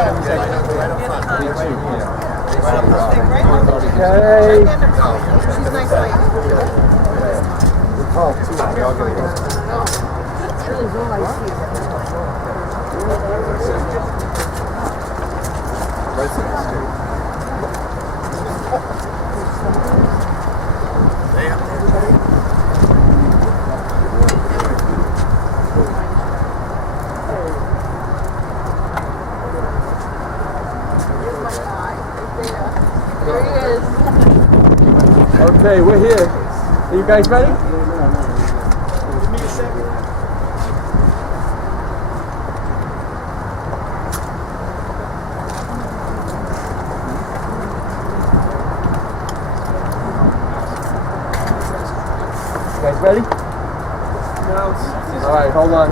Okay. She's a nice lady. That's really all I see. There he is. Okay, we're here. Are you guys ready? Give me a second. You guys ready? No. All right, hold on.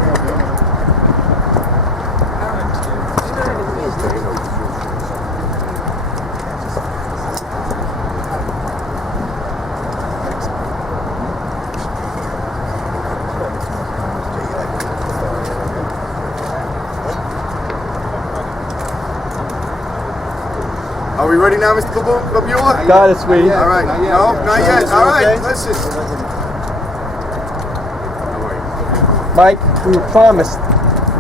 Are we ready now, Mr. Babula? Got it, sweetie. All right. No, not yet. All right. Listen. Mike, we were promised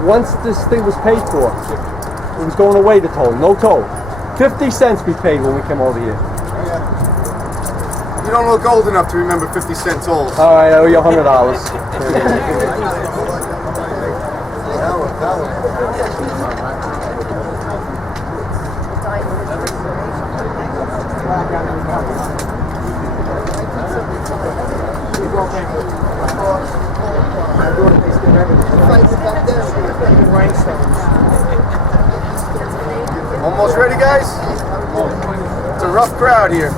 once this thing was paid for, it was going away the toll. No toll. 50 cents we paid when we came over here. You don't look old enough to remember 50-cent tolls. All right, I owe you $100. Almost ready, guys? It's a rough crowd here.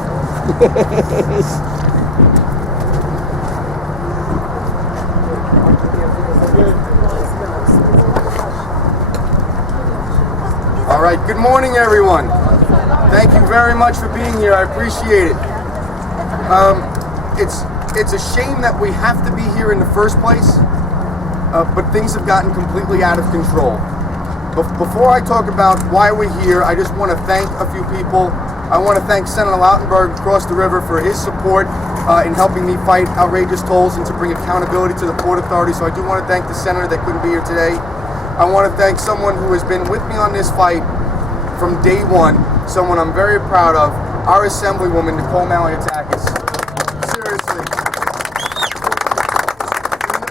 All right, good morning, everyone. Thank you very much for being here. I appreciate it. It's a shame that we have to be here in the first place, but things have gotten completely out of control. Before I talk about why we're here, I just want to thank a few people. I want to thank Senator Lautenberg across the river for his support in helping me fight outrageous tolls and to bring accountability to the Port Authority. So I do want to thank the senator that couldn't be here today. I want to thank someone who has been with me on this fight from day one, someone I'm very proud of, our Assemblywoman, Nicole Maliotakis. Seriously.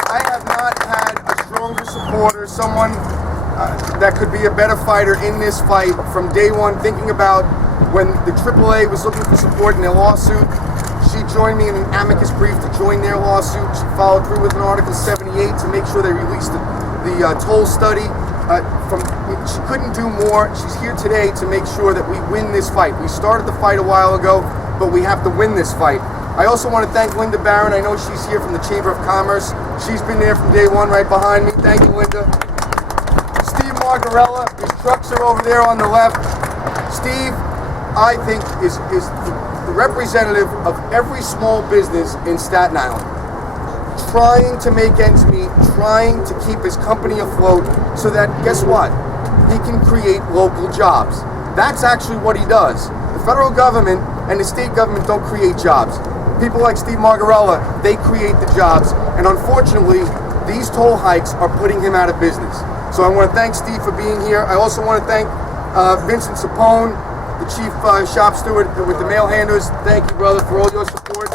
I have not had a stronger supporter, someone that could be a better fighter in this fight from day one, thinking about when the AAA was looking for support in their lawsuit. She joined me in an amicus brief to join their lawsuit. She followed through with an Article 78 to make sure they released the toll study. She couldn't do more. She's here today to make sure that we win this fight. We started the fight a while ago, but we have to win this fight. I also want to thank Linda Barron. I know she's here from the Chamber of Commerce. She's been there from day one right behind me. Thank you, Linda. Steve Margarella, his trucks are over there on the left. Steve, I think, is the representative of every small business in Staten Island. Trying to make ends meet, trying to keep his company afloat so that, guess what? He can create local jobs. That's actually what he does. The federal government and the state government don't create jobs. People like Steve Margarella, they create the jobs. And unfortunately, these toll hikes are putting him out of business. So I want to thank Steve for being here. I also want to thank Vincent Sapone, the chief shop steward with the mail handlers. Thank you, brother, for all your support.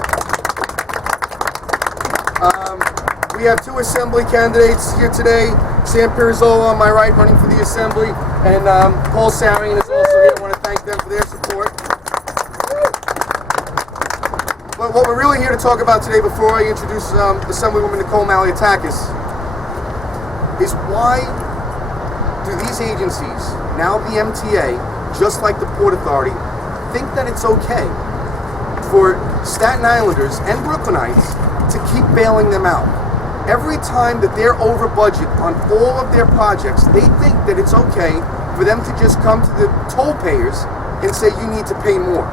We have two assembly candidates here today. Sam Pirzolo on my right, running for the assembly, and Paul Sarian is also here. I want to thank them for their support. But what we're really here to talk about today, before I introduce Assemblywoman Nicole Maliotakis, is why do these agencies, now the MTA, just like the Port Authority, think that it's okay for Staten Islanders and Brooklynites to keep bailing them out? Every time that they're over budget on all of their projects, they think that it's okay for them to just come to the toll payers and say you need to pay more.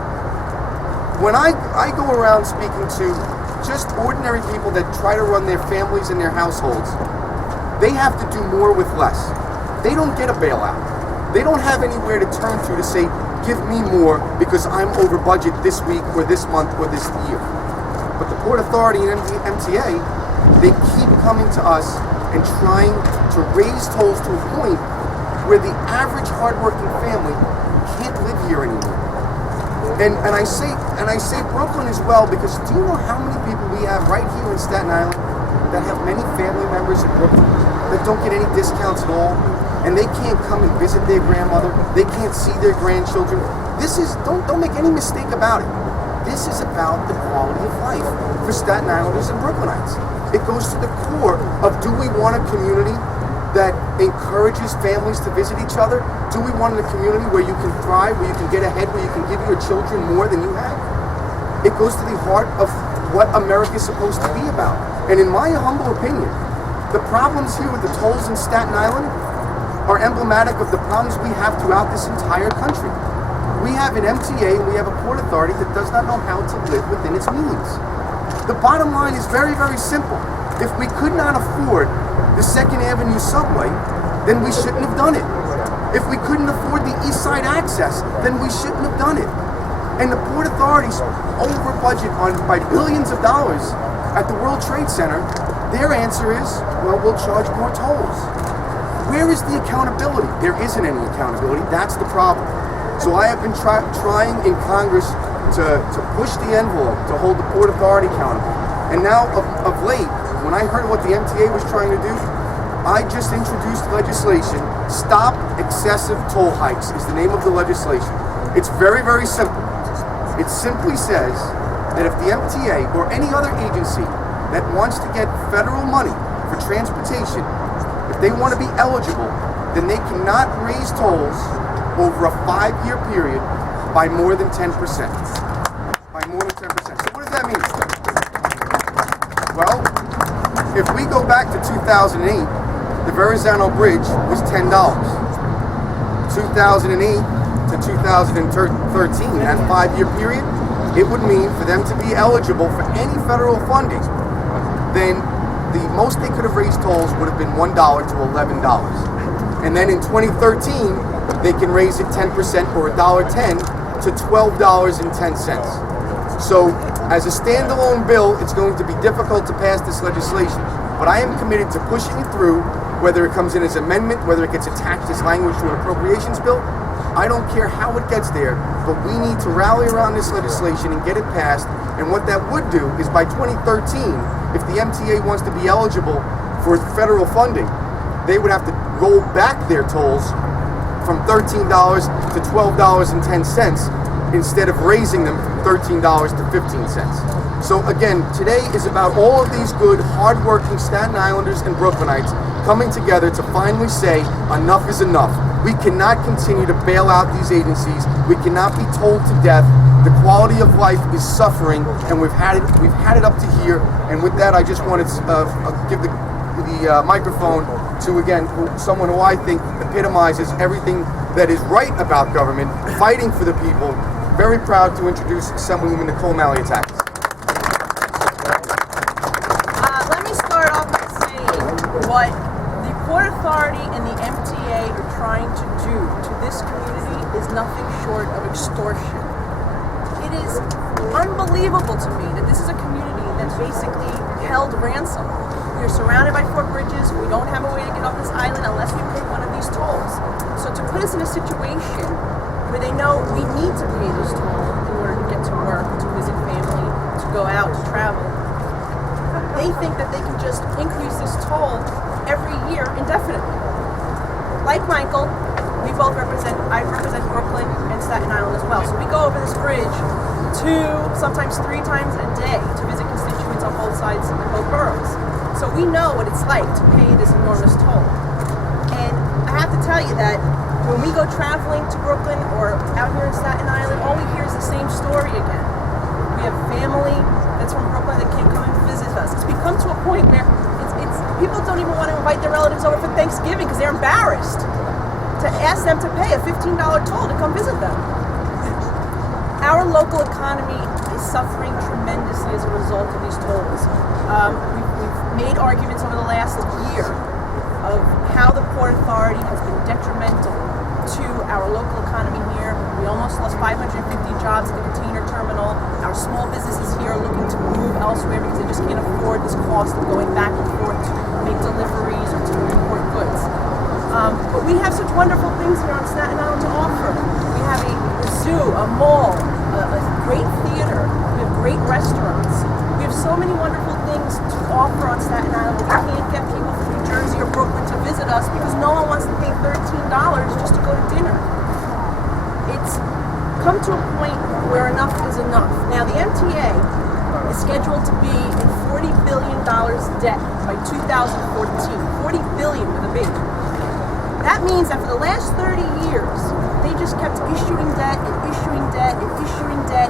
When I go around speaking to just ordinary people that try to run their families and their households, they have to do more with less. They don't get a bailout. They don't have anywhere to turn to say, give me more because I'm over budget this week or this month or this year. But the Port Authority and MTA, they keep coming to us and trying to raise tolls to a point where the average hardworking family can't live here anymore. And I say Brooklyn as well, because do you know how many people we have right here in Staten Island that have many family members in Brooklyn that don't get any discounts at all, and they can't come and visit their grandmother, they can't see their grandchildren. This is, don't make any mistake about it. This is about the quality of life for Staten Islanders and Brooklynites. It goes to the core of, do we want a community that encourages families to visit each other? Do we want a community where you can thrive, where you can get ahead, where you can give your children more than you have? It goes to the heart of what America is supposed to be about. And in my humble opinion, the problems here with the tolls in Staten Island are emblematic of the problems we have throughout this entire country. We have an MTA and we have a Port Authority that does not know how to live within its means. The bottom line is very, very simple. If we could not afford the 2nd Avenue subway, then we shouldn't have done it. If we couldn't afford the East Side access, then we shouldn't have done it. And the Port Authority's over budget by billions of dollars at the World Trade Center. Their answer is, well, we'll charge more tolls. Where is the accountability? There isn't any accountability. That's the problem. So I have been trying in Congress to push the envelope, to hold the Port Authority accountable. And now, of late, when I heard what the MTA was trying to do, I just introduced legislation. Stop Excessive Toll Hikes is the name of the legislation. It's very, very simple. It simply says that if the MTA or any other agency that wants to get federal money for transportation, if they want to be eligible, then they cannot raise tolls over a 5-year period by more than 10%. By more than 10%. So what does that mean? Well, if we go back to 2008, the Verrazano Bridge was $10. 2008 to 2013, that 5-year period, it would mean for them to be eligible for any federal funding, then the most they could have raised tolls would have been $1 to $11. And then in 2013, they can raise it 10% or $1.10 to $12.10. So as a standalone bill, it's going to be difficult to pass this legislation. But I am committed to pushing it through, whether it comes in as amendment, whether it gets attached as language to an appropriations bill. I don't care how it gets there, but we need to rally around this legislation and get it passed. And what that would do is by 2013, if the MTA wants to be eligible for federal funding, they would have to roll back their tolls from $13 to $12.10 instead of raising them from $13 to 15 cents. So again, today is about all of these good, hard-working Staten Islanders and Brooklynites coming together to finally say enough is enough. We cannot continue to bail out these agencies. We cannot be told to death. The quality of life is suffering, and we've had it up to here. And with that, I just wanted to give the microphone to, again, someone who I think epitomizes everything that is right about government, fighting for the people. Very proud to introduce Assemblywoman Nicole Maliotakis. Let me start off by saying what the Port Authority and the MTA are trying to do to this community is nothing short of extortion. It is unbelievable to me that this is a community that's basically held ransom. We're surrounded by 4 bridges. We don't have a way to get off this island unless we pay one of these tolls. So to put us in a situation where they know we need to pay this toll in order to get to work, to visit family, to go out, to travel, they think that they can just increase this toll every year indefinitely. Like Michael, I represent Brooklyn and Staten Island as well. So we go over this bridge 2, sometimes 3 times a day to visit constituents on both sides of both boroughs. So we know what it's like to pay this enormous toll. And I have to tell you that when we go traveling to Brooklyn or out here in Staten Island, all we hear is the same story again. We have family that's from Brooklyn that can't come and visit us. It's become to a point where it's people don't even want to invite their relatives over for Thanksgiving because they're embarrassed to ask them to pay a $15 toll to come visit them. Our local economy is suffering tremendously as a result of these tolls. We've made arguments over the last year of how the Port Authority has been detrimental to our local economy here. We almost lost 550 jobs at the container terminal. Our small businesses here are looking to move elsewhere because they just can't afford this cost of going back and forth to make deliveries or to import goods. But we have such wonderful things here on Staten Island to offer. We have a zoo, a mall, a great theater. We have great restaurants. We have so many wonderful things to offer on Staten Island, but we can't get people from New Jersey or Brooklyn to visit us because no one wants to pay $13 just to go to dinner. It's come to a point where enough is enough. Now, the MTA is scheduled to be in $40 billion debt by 2014. $40 billion with a B. That means that for the last 30 years, they just kept issuing debt and issuing debt and issuing debt.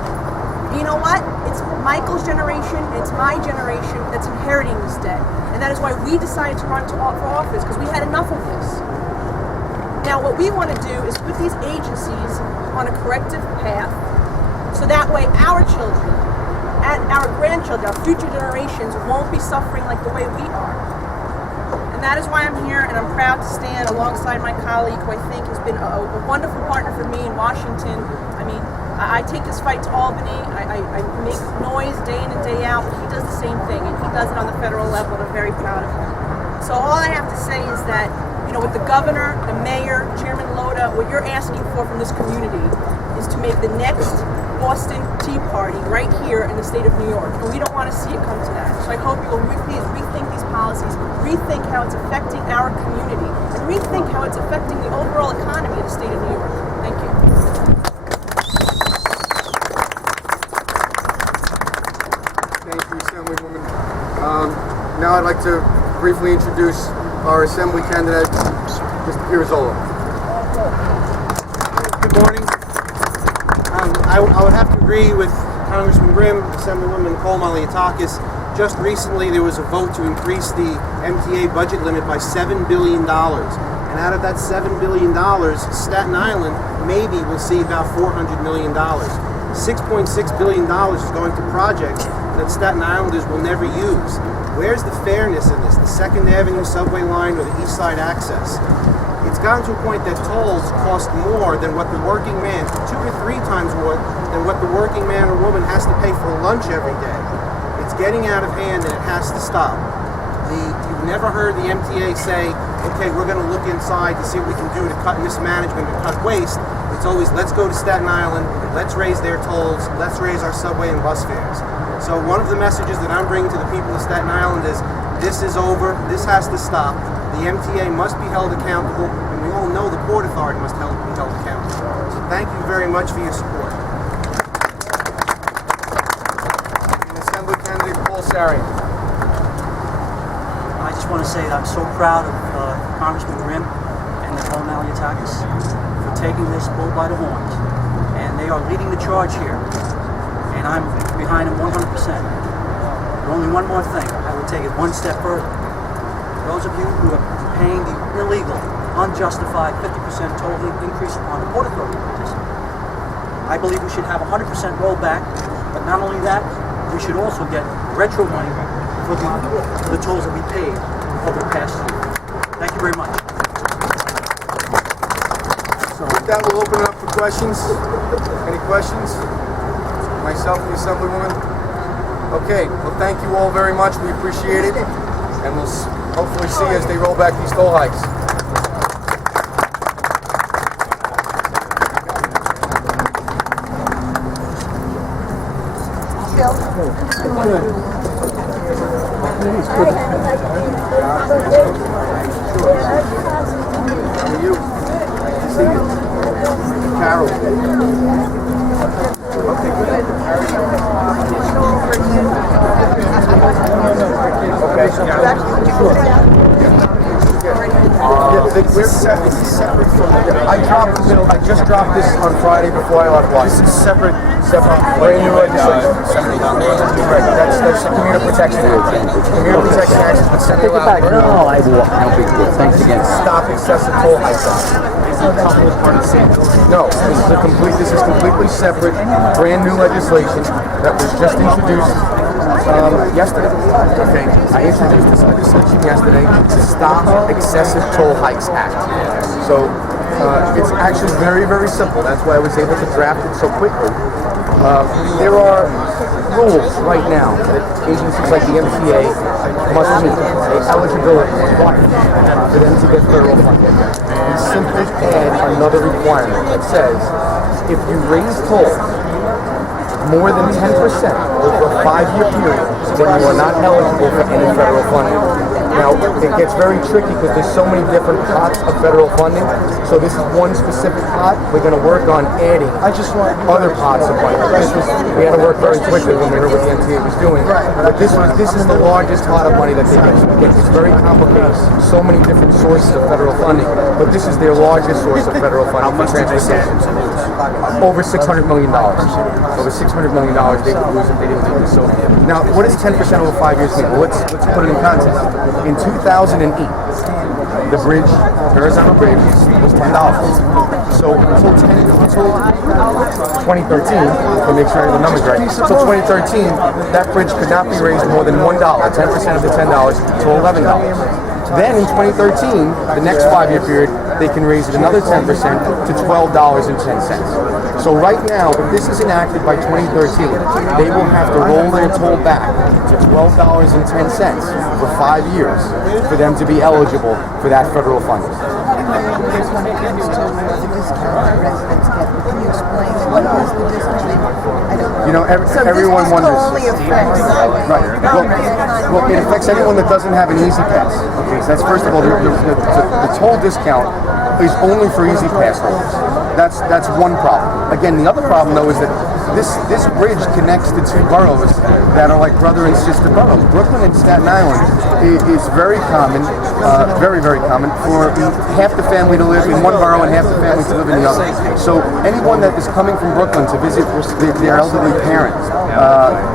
And you know what? It's Michael's generation and it's my generation that's inheriting this debt. And that is why we decided to run for office, because we had enough of this. Now, what we want to do is put these agencies on a corrective path so that way our children and our grandchildren, our future generations, won't be suffering like the way we are. And that is why I'm here, and I'm proud to stand alongside my colleague, who I think has been a wonderful partner for me in Washington. I mean, I take this fight to Albany. I make noise day in and day out, but he does the same thing, and he does it on the federal level, and I'm very proud of him. So all I have to say is that, you know, with the governor, the mayor, Chairman Loda, what you're asking for from this community is to make the next Boston Tea Party right here in the state of New York. And we don't want to see it come to that. So I hope you will please rethink these policies, rethink how it's affecting our community, and rethink how it's affecting the overall economy of the state of New York. Thank you. Thank you, Assemblywoman. Now I'd like to briefly introduce our Assembly candidate, Mr. Pirazzolla. Good morning. I would have to agree with Congressman Grimm, Assemblywoman Maliatakis. Just recently there was a vote to increase the MTA budget limit by $7 billion. And out of that $7 billion, Staten Island maybe will see about $400 million. $6.6 billion is going to projects that Staten Islanders will never use. Where's the fairness in this? The 2nd Avenue subway line or the East Side access? It's gotten to a point that tolls cost more than what the working man, 2 or 3 times more than what the working man or woman has to pay for lunch every day. It's getting out of hand and it has to stop. You've never heard the MTA say, okay, we're going to look inside to see what we can do to cut mismanagement and cut waste. It's always, let's go to Staten Island, let's raise their tolls, let's raise our subway and bus fares. So one of the messages that I'm bringing to the people of Staten Island is, this is over, this has to stop. The MTA must be held accountable, and we all know the Port Authority must be held accountable. So thank you very much for your support. Assembly candidate Paul Sarian. I just want to say that I'm so proud of Congressman Grimm and Nicole Maliatakis for taking this bull by the horns. And they are leading the charge here. And I'm behind them 100%. But only one more thing. I will take it one step further. Those of you who are paying the illegal, unjustified 50% toll increase upon the Port Authority participants, I believe we should have 100% rollback, but not only that, we should also get retro money for the tolls that we paid over the past year. Thank you very much. So with that, we'll open it up for questions. Any questions? Myself, the Assemblywoman? Okay, well thank you all very much. We appreciate it. And we'll hopefully see as they roll back these toll hikes. How are you? Good to see you. Carol. Okay, good. This is separate from. I just dropped this on Friday before I left Washington. This is separate. Brand new legislation. Right. That's the Commuter Protection Act. Commuter Protection Act is sent out. No, I walk. No big deal. Thanks again. Stop excessive toll hikes. No, this is completely separate, brand new legislation that was just introduced yesterday. Okay, I introduced this legislation yesterday, the Stop Excessive Toll Hikes Act. So It's actually very, very simple. That's why I was able to draft it so quickly. There are rules right now that agencies like the MTA must meet. Eligibility for them to get federal funding. We simply add another requirement that says if you raise tolls more than 10% over a 5-year period, then you are not eligible for any federal funding. Now, it gets very tricky because there's so many different pots of federal funding. So this is one specific pot. We're going to work on adding other pots of money. We had to work very quickly when we heard what the MTA was doing. But this is the largest pot of money that they get. It's very complicated. So many different sources of federal funding. But this is their largest source of federal funding for transportation. Over $600 million. Over $600 million they would lose if they didn't do this. So now, what does 10% over 5 years mean? Well, let's put it in context. In 2008, the bridge, Arizona Bridge, was $10. So until 2013, to make sure I have the numbers right, until 2013, that bridge could not be raised more than $1, 10% of the $10 to $11. Then in 2013, the next 5-year period, they can raise it another 10% to $12.10. So right now, if this is enacted by 2013, they will have to roll their toll back to $12.10 for 5 years for them to be eligible for that federal funding. You know, everyone wonders. Right. Well, it affects anyone that doesn't have an Easy Pass. Okay, so that's first of all, the toll discount is only for Easy Pass holders. That's one problem. Again, the other problem though is that this bridge connects the two boroughs that are like brother and sister boroughs. Brooklyn and Staten Island is very common, very, very common for half the family to live in one borough and half the family to live in the other. So anyone that is coming from Brooklyn to visit their elderly parents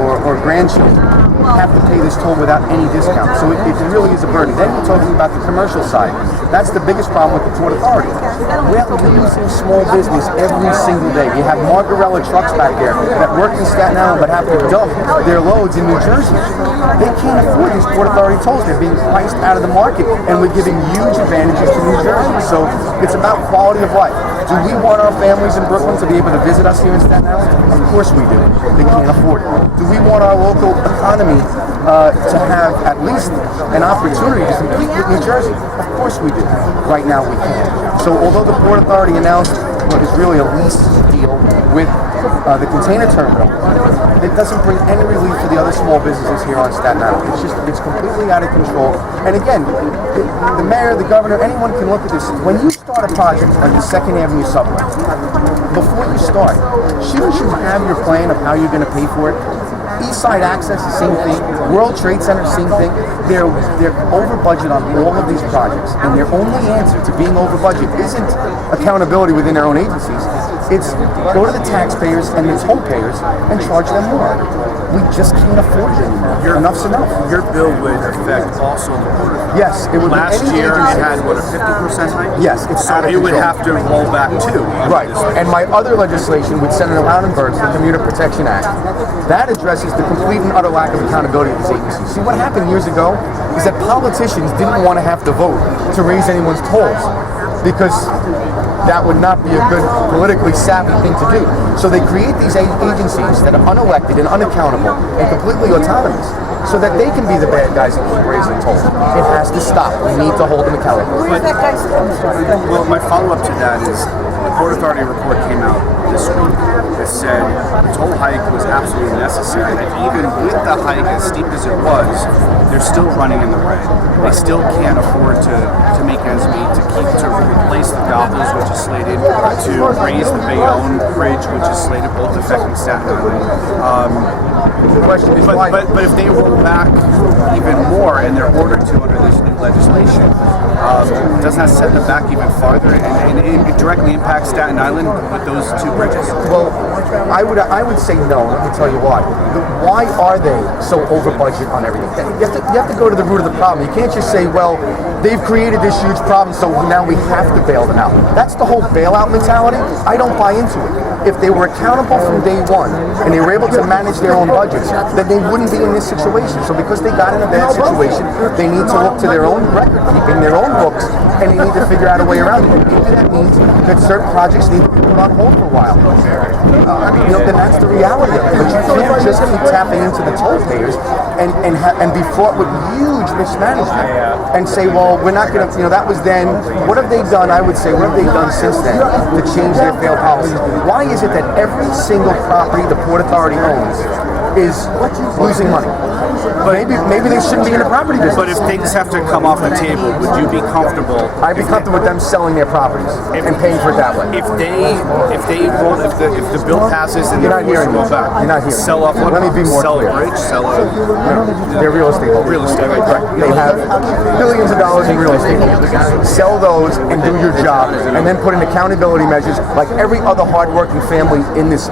or grandchildren have to pay this toll without any discount. So it really is a burden. Then we're talking about the commercial side. That's the biggest problem with the Port Authority. We're losing small business every single day. You have Margarella trucks back there that work in Staten Island but have to dump their loads in New Jersey. They can't afford these Port Authority tolls. They're being priced out of the market, and we're giving huge advantages to New Jersey. So it's about quality of life. Do we want our families in Brooklyn to be able to visit us here in Staten Island? Of course we do. They can't afford it. Do we want our local economy to have at least an opportunity to compete with New Jersey? Of course we do. Right now we can't. So although the Port Authority announced what is really a lease deal with the container terminal, it doesn't bring any relief to the other small businesses here on Staten Island. It's completely out of control. And again, the mayor, the governor, anyone can look at this. When you start a project like the 2nd Avenue subway, before you start, shouldn't you have your plan of how you're going to pay for it? East Side Access, the same thing. World Trade Center, same thing. They're over budget on all of these projects, and their only answer to being over budget isn't accountability within their own agencies. It's go to the taxpayers and the toll payers and charge them more. We just can't afford it anymore. Enough's enough. Your bill would affect also the Port Authority. Yes, it would. Last year it had what, a 50% hike? Yes, it's so you would have to roll back too. Right, and my other legislation with Senator Laudenberg's the Commuter Protection Act, that addresses the complete and utter lack of accountability of these agencies. See, what happened years ago is that politicians didn't want to have to vote to raise anyone's tolls because that would not be a good politically savvy thing to do. So they create these agencies that are unelected and unaccountable and completely autonomous so that they can be the bad guys and keep raising tolls. It has to stop. We need to hold them accountable. Well, my follow-up to that is the Port Authority report came out this week that said the toll hike was absolutely necessary. And even with the hike as steep as it was, they're still running in the red. They still can't afford to make ends meet, to replace the Goblins, which is slated, to raise the Bayonne Bridge, which is slated, both affecting Staten Island. The question is why? But if they roll back even more, and they're ordered to under this new legislation, doesn't that set them back even farther, and it directly impacts Staten Island with those two bridges? Well, I would say no. Let me tell you why. Why are they so over budget on everything? You have to go to the root of the problem. You can't just say, well, they've created this huge problem, so now we have to bail them out. That's the whole bailout mentality. I don't buy into it. If they were accountable from day one and they were able to manage their own budgets, then they wouldn't be in this situation. So because they got in a bad situation, they need to look to their own record keeping, their own books, and they need to figure out a way around it. Maybe that means that certain projects need to be put on hold for a while. I mean, then that's the reality of it. But you can't just keep tapping into the toll payers and be fraught with huge mismanagement and say, well, we're not going to, that was then. What have they done? I would say, what have they done since then to change their failed policies? Why is it that every single property the Port Authority owns is losing money? Maybe they shouldn't be in the property business. But if things have to come off the table, would you be comfortable? I'd be comfortable with them selling their properties and paying for it that way. If the bill passes and You're not hearing me. You're not hearing. Sell off what? Let me be more sell clear. a bridge, sell a They're real estate holders. real estate. Right. They have billions of dollars in real estate. Sell those and do your job, and then put in accountability measures like every other hardworking family in this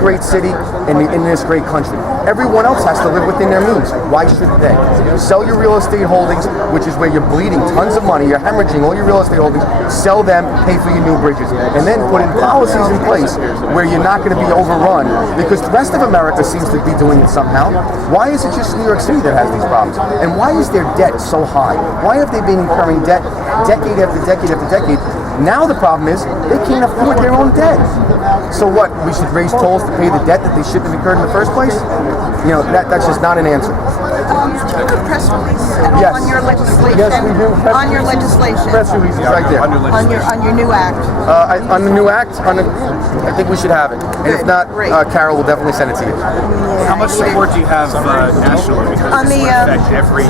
great city and in this great country. Everyone else has to live within their means. Why shouldn't they? Sell your real estate holdings, which is where you're bleeding tons of money, you're hemorrhaging all your real estate holdings, sell them, pay for your new bridges, and then put in policies in place where you're not going to be overrun, because the rest of America seems to be doing it somehow. Why is it just New York City that has these problems? And why is their debt so high? Why have they been incurring debt decade after decade after decade? Now the problem is they can't afford their own debt. So what? We should raise tolls to pay the debt that they shouldn't have incurred in the first place? That's just not an answer. Do you have a press release Yes. on your legislation? Yes, we do. On your legislation. Press release is right there. On your new act. On the new act, I think we should have it. And if not, Great. Carol will definitely send it to you. How much support do you have nationally? Because On this the, would affect every.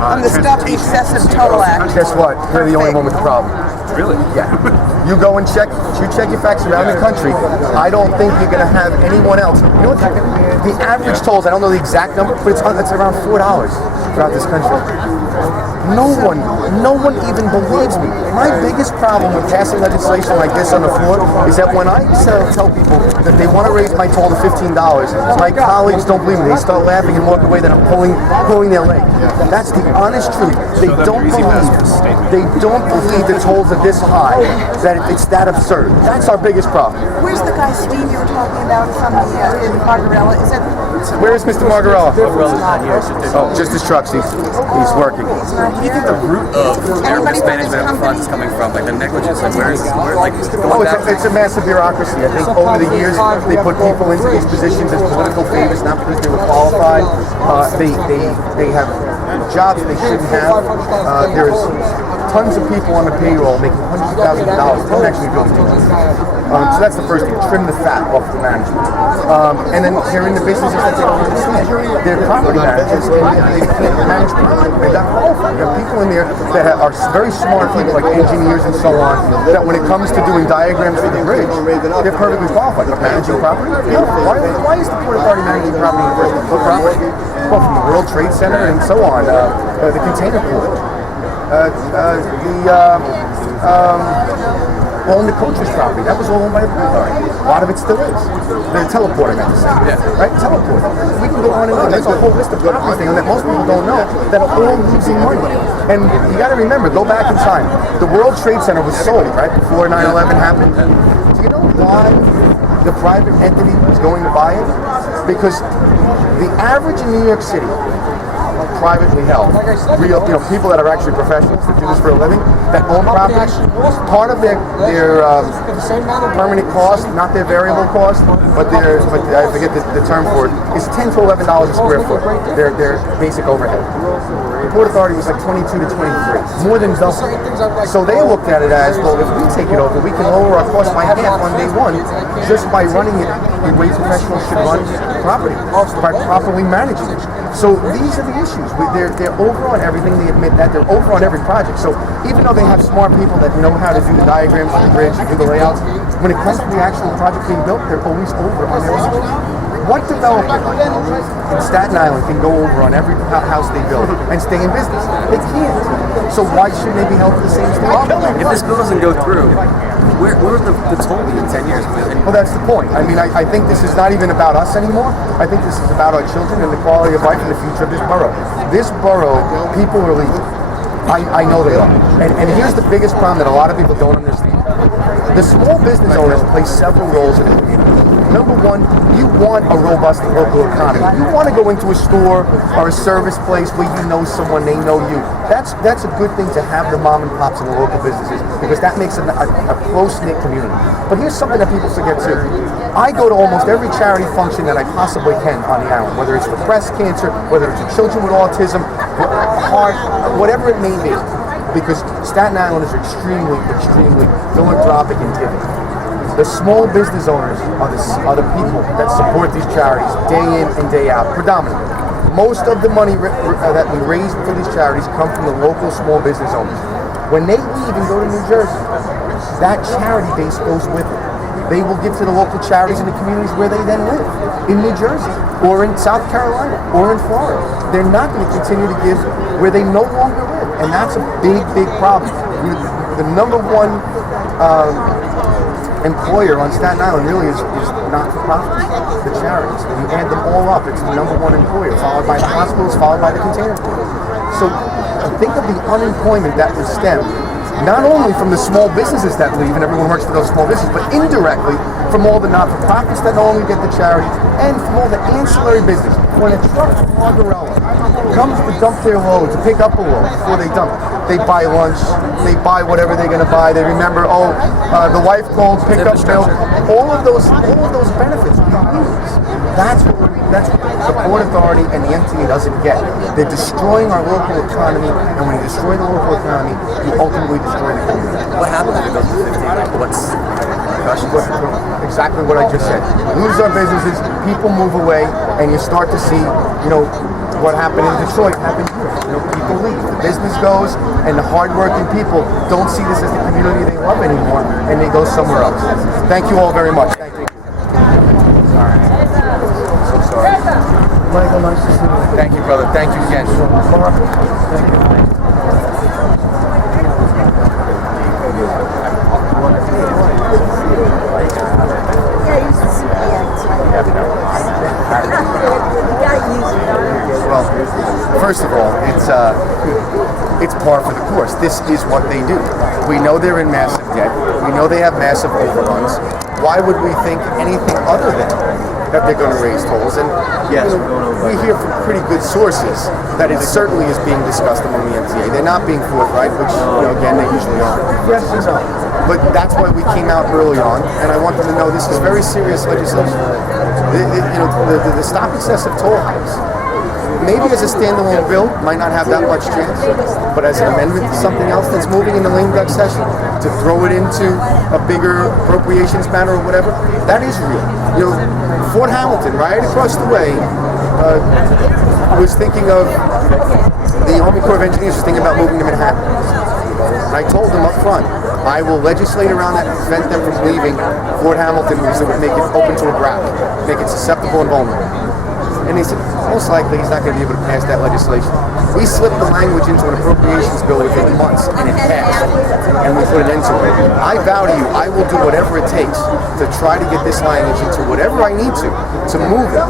On the Stop the Excessive Toll Act. Guess what? You're the only one with the problem. Really? Yeah. You go and check your facts around the country. I don't think you're going to have anyone else. You know what? The average tolls, I don't know the exact number, but it's around $4 throughout this country. No one even believes me. My biggest problem with passing legislation like this on the floor is that when I tell people that they want to raise my toll to $15, my colleagues don't believe me. They start laughing and walk away that I'm pulling their leg. That's the honest truth. They don't believe the tolls are this high, that it's that absurd. That's our biggest problem. Where's the guy, Steve, you were talking about from the Margarella? Is that? Where is Mr. Margarella? Oh, just his trucks. He's working. What do you think the root of their mismanagement of the funds is coming from? Like the negligence, like where It's a massive bureaucracy. I think over the years they put people into these positions as political favors, not because they were qualified. They have jobs they shouldn't have. There's tons of people on the payroll making hundreds of thousands of dollars. They don't actually really do this. So that's the first thing. Trim the fat off the management. And then they're in the businesses that they don't understand. They're property managers and they can't manage property. They're not qualified. There are people in there that are very smart people like engineers and so on, that when it comes to doing diagrams for the bridge, they're perfectly qualified. But managing property? No. Why is the Port Authority managing property in the first place? What property? Well, from the World Trade Center and so on. The container port. Owned the coach's property. That was all owned by the Port Authority. A lot of it still is. The teleport, I meant to say. Yeah. Right? Teleport. We can go on and on. There's a whole list of properties they own that most people don't know that are all losing money. And you got to remember, go back in time. The World Trade Center was sold, right, before 9/11 happened. Do you know why the private entity was going to buy it? Because the average in New York City, privately held, real, people that are actually professionals that do this for a living, that own properties, part of their permanent cost, not their variable cost, but I forget the term for it, is $10 to $11 a square foot. Their basic overhead. The Port Authority was like 22 to 23, more than double. So they looked at it as, well, if we take it over, we can lower our cost by half on day one, just by running it the way professionals should run property, by properly managing it. So these are the issues. They're over on everything. They admit that. They're over on every project. So even though they have smart people that know how to do the diagrams for the bridge, do the layouts, when it comes to the actual project being built, they're always over on everything. What developer in Staten Island can go over on every house they build and stay in business? They can't. So why shouldn't they be held to the same standard? if this bill doesn't go through, where would the toll be in 10 years? Well, that's the point. I mean, I think this is not even about us anymore. I think this is about our children and the quality of life and the future of this borough. This borough, people are leaving. I know they are. And here's the biggest problem that a lot of people don't understand. The small business owners play several roles in the community. Number one, you want a robust local economy. You want to go into a store or a service place where you know someone, they know you. That's a good thing to have the mom and pops and the local businesses, because that makes a close-knit community. But here's something that people forget too. I go to almost every charity function that I possibly can on the island, whether it's for breast cancer, whether it's for children with autism, heart, whatever it may be, because Staten Island is extremely, extremely philanthropic and giving. The small business owners are the people that support these charities day in and day out, predominantly. Most of the money that we raise for these charities come from the local small business owners. When they leave and go to New Jersey, that charity base goes with them. They will give to the local charities in the communities where they then live, in New Jersey, or in South Carolina, or in Florida. They're not going to continue to give where they no longer live, and that's a big, big problem. The number one employer on Staten Island really is not-for-profits, the charities. When you add them all up, it's the number one employer, followed by the hospitals, followed by the container stores. So think of the unemployment that would stem not only from the small businesses that leave and everyone works for those small businesses, but indirectly from all the not-for-profits that no longer get the charity, and from all the ancillary business. When a truck from Margarella comes to dump their load, to pick up a load before they dump, they buy lunch, they buy whatever they're going to buy, they remember, the wife called, picked up milk, all of those benefits we use. That's what the Port Authority and the MTA doesn't get. They're destroying our local economy, and when you destroy the local economy, you ultimately destroy the community. What happens if it goes to 15? What's exactly what I just said. We lose our businesses, people move away, and you start to see, what happened in Detroit happened here. People leave, the business goes, and the hardworking people don't see this as the community they love anymore, and they go somewhere else. Thank you all very much. Thank you. Sorry. So sorry. Michael, nice to see you. Thank you, brother. Thank you again. Thank you. Well, first of all, it's par for the course. This is what they do. We know they're in massive debt. We know they have massive overruns. Why would we think anything other than that they're going to raise tolls? And yes, we hear from pretty good sources that it certainly is being discussed among the MTA. They're not being forthright, which again they usually are. Yes and no. But that's why we came out early on, and I want them to know this is very serious legislation. The stop excessive toll hikes, maybe as a standalone bill, might not have that much chance, but as an amendment to something else that's moving in the lame duck session, to throw it into a bigger appropriations matter or whatever, that is real. Fort Hamilton, right across the way, was thinking of, the Army Corps of Engineers was thinking about moving to Manhattan. And I told them up front, I will legislate around that and prevent them from leaving Fort Hamilton because it would make it open to a graft, make it susceptible and vulnerable. And they said, most likely he's not going to be able to pass that legislation. We slipped the language into an appropriations bill within months, and it passed, and we put an end to it. I vow to you, I will do whatever it takes to try to get this language into whatever I need to move it.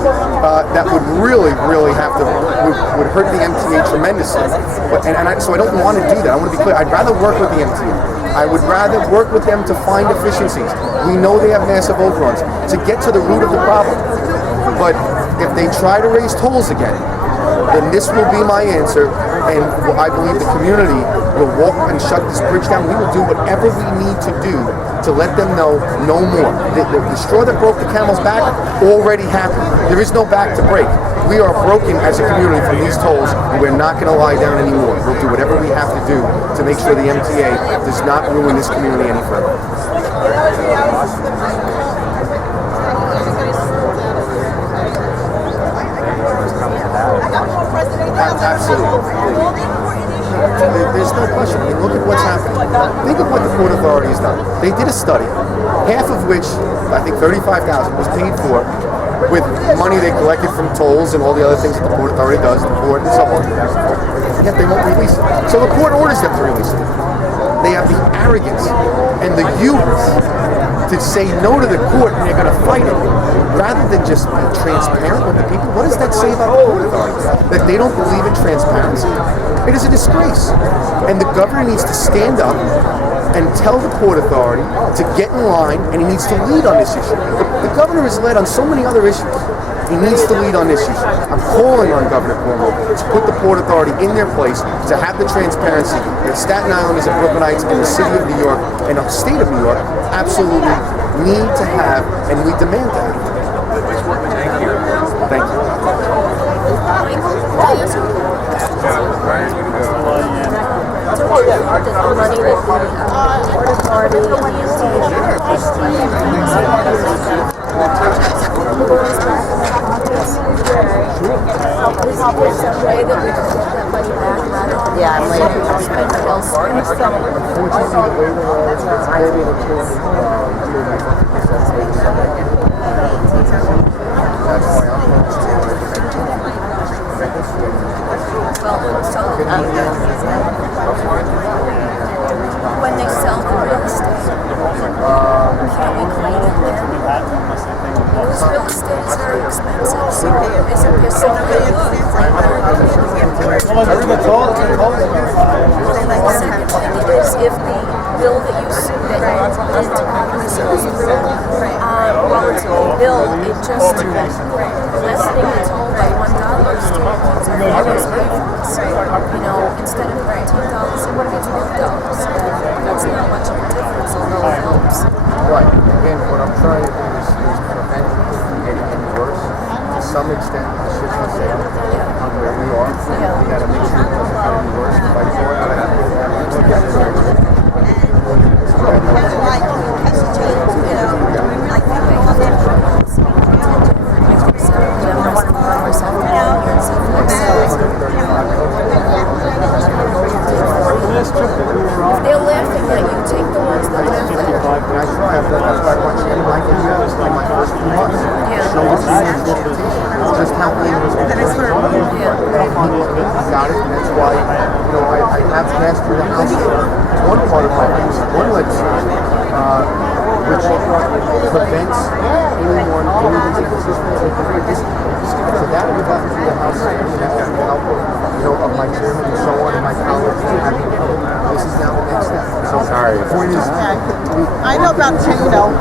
That would really, really would hurt the MTA tremendously. So I don't want to do that. I want to be clear. I'd rather work with the MTA. I would rather work with them to find efficiencies. We know they have massive overruns, to get to the root of the problem. But if they try to raise tolls again, then this will be my answer, and I believe the community will walk and shut this bridge down. We will do whatever we need to do to let them know no more. The straw that broke the camel's back already happened. There is no back to break. We are broken as a community from these tolls, and we're not going to lie down anymore. We'll do whatever we have to do to make sure the MTA does not ruin this community any further. Absolutely. There's no question. I mean, look at what's happening. Think of what the Port Authority has done. They did a study, half of which, I think $35,000, was paid for with money they collected from tolls and all the other things that the Port Authority does, the port and so on. Yet they won't release it. So the court orders them to release it. They have the arrogance and the hubris to say no to the court, and they're going to fight it, rather than just be transparent with the people. What does that say about the Port Authority? That they don't believe in transparency? It is a disgrace. And the governor needs to stand up and tell the Port Authority to get in line, and he needs to lead on this issue. The governor has led on so many other issues. He needs to lead on this issue. I'm calling on Governor Cuomo to put the Port Authority in their place, to have the transparency that Staten Islanders and Brooklynites and the city of New York and the state of New York absolutely need to have, and we demand to have. Thank you. Yeah, I'm waiting. When they sell the real estate, can we claim it then? Because real estate is very expensive, so isn't there some way to claim that? The second thing is if the bill that you did to Congress goes through, well, it's a bill, it just lessening the toll by $1 still means everybody's paying for it. You know, instead of $13, it would be $12. That's not much of a difference, although it helps. Right. Again, what I'm trying to do is prevent it from getting any worse. To some extent, the ship has sailed on where we are. We got to make sure it doesn't get any worse. If I thought I had to look at it. They're laughing at you. Take the ones that laugh at you. I try. I've done that's why I watch any of my videos in my first few months. Show just how dangerous it is. Got it. And that's why, you know, I have passed through the House one part of my one legislation, which prevents anyone taking positions for this. So that would have through the House, and that would help, you know, of my chairman and so on, and my colleagues having trouble. This is now the next step. So sorry. The point is, I know about Tango.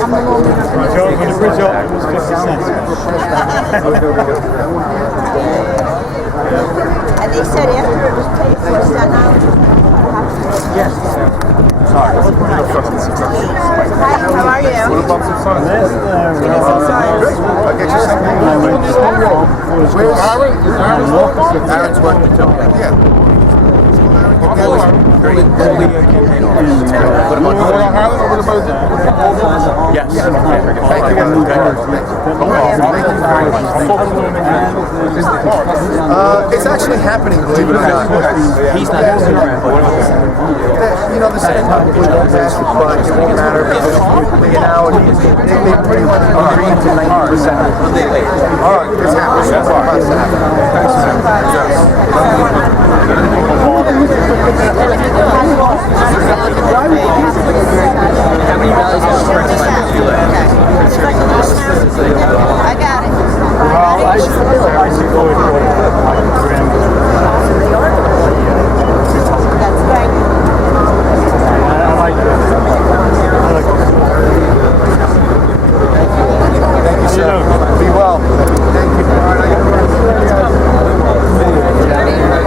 I'm a little When the bridge opened, it was 50 cents. And they said after it was paid for, Staten Island. yes. Sorry. Hi, how are you? What about some sun? I'll get you something. Where's Aaron? Aaron's working too. Yeah. Yes. Thank you. It's actually happening, believe it or not. He's not You know, the same publicly won't pass the fund. It won't matter because they pretty much agreed to 90%. All right, it's happening. That's all about to How many values have you I got it. Well, I should go with